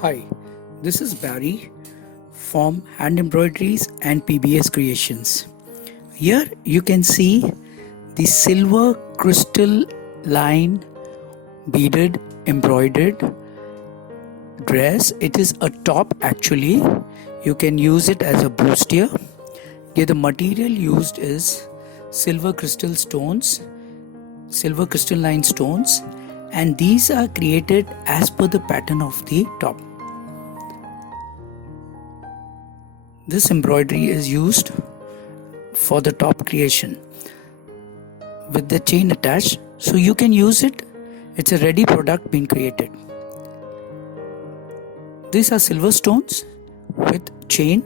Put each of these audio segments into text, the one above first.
Hi, this is Barry from Hand Embroideries and PBS Creations. Here you can see the silver crystal line beaded embroidered dress. It is a top actually. You can use it as a bustier. Here the material used is silver crystalline stones, and these are created as per the pattern of the top. This embroidery is used for the top creation with the chain attached, so you can use it. It's a ready product being created. These are silver stones with chain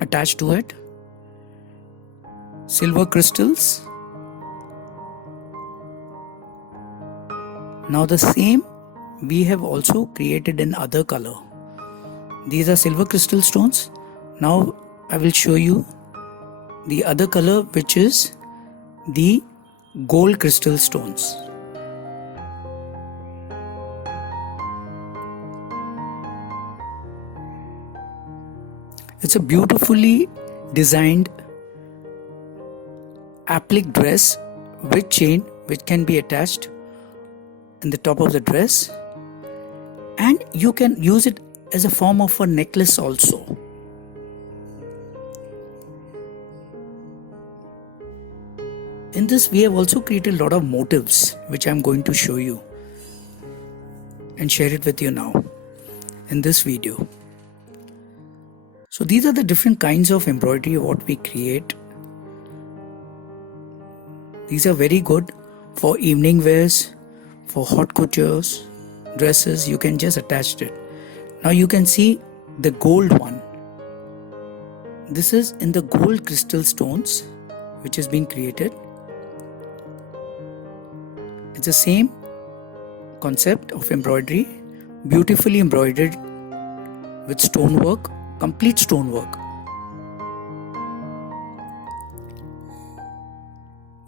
attached to it, silver crystals. Now the same we have also created in other color. These are silver crystal stones. Now I will show you the other color, which is the gold crystal stones. It's a beautifully designed applique dress with chain which can be attached in the top of the dress, and you can use it as a form of a necklace also. In this we have also created a lot of motifs which I am going to show you and share it with you now in this video. So these are the different kinds of embroidery what we create. These are very good for evening wears, for haute coutures, dresses. You can just attach it. Now you can see the gold one. This is in the gold crystal stones which has been created. It's the same concept of embroidery, beautifully embroidered with stonework, complete stonework.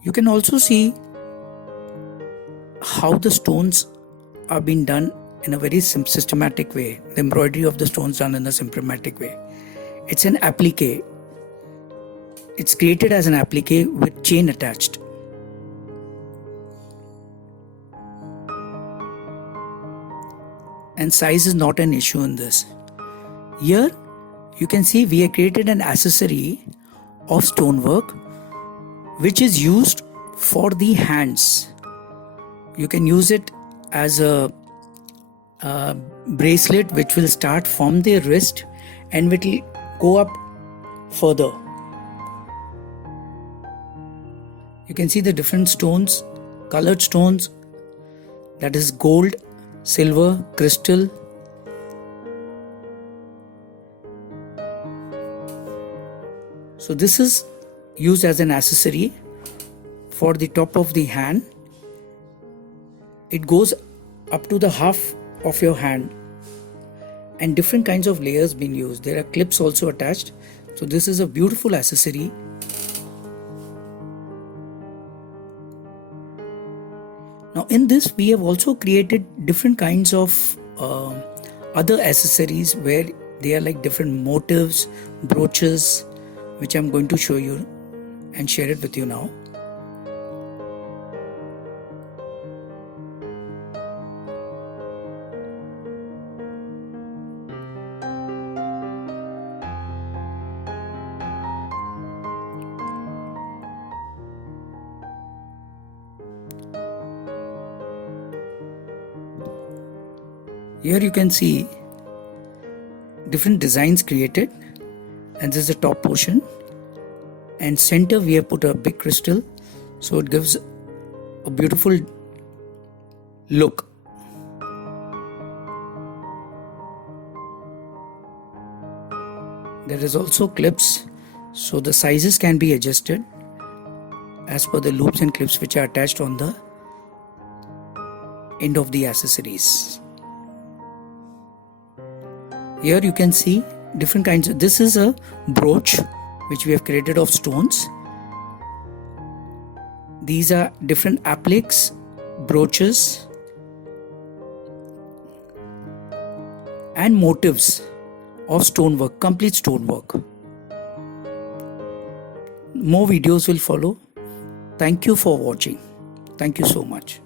You can also see how the stones are being done in a very systematic way. The embroidery of the stones done in a systematic way. It's an applique. It's created as an applique with chain attached. And size is not an issue in this. Here you can see we have created an accessory of stonework which is used for the hands. You can use it as a bracelet which will start from the wrist and it will go up further. You can see the different stones, colored stones, that is gold, silver, crystal. So this is used as an accessory for the top of the hand. It goes up to the half of your hand, and different kinds of layers being used. There are clips also attached. So this is a beautiful accessory. Now in this we have also created different kinds of other accessories where they are like different motifs, brooches, which I'm going to show you and share it with you now. Here you can see different designs created, and this is the top portion, and center we have put a big crystal, so it gives a beautiful look. There is also clips, so the sizes can be adjusted as per the loops and clips which are attached on the end of the accessories. Here you can see different kinds of, this is a brooch which we have created of stones. These are different appliques, brooches. and motifs of stonework, complete stonework. More videos will follow. Thank you for watching. Thank you so much.